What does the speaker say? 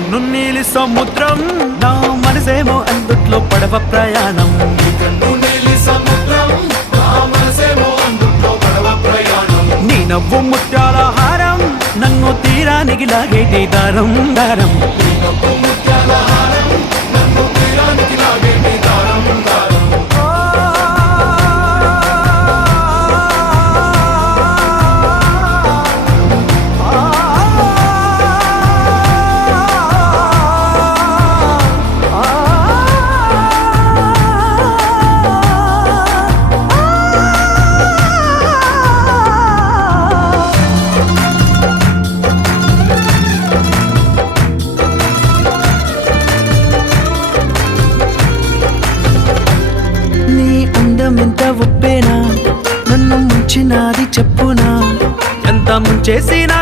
కన్ను నీలి సముద్రం నా మనసేమో అందుట్లో పడవ ప్రయాణం నీ నవ్వు ముత్యాల హారం నన్ను తీరానికి లాగేటి దారం దారం ఎంత ఉప్పేనా నన్ను ముంచినాది చెప్పునా ఎంత ముంచేసినా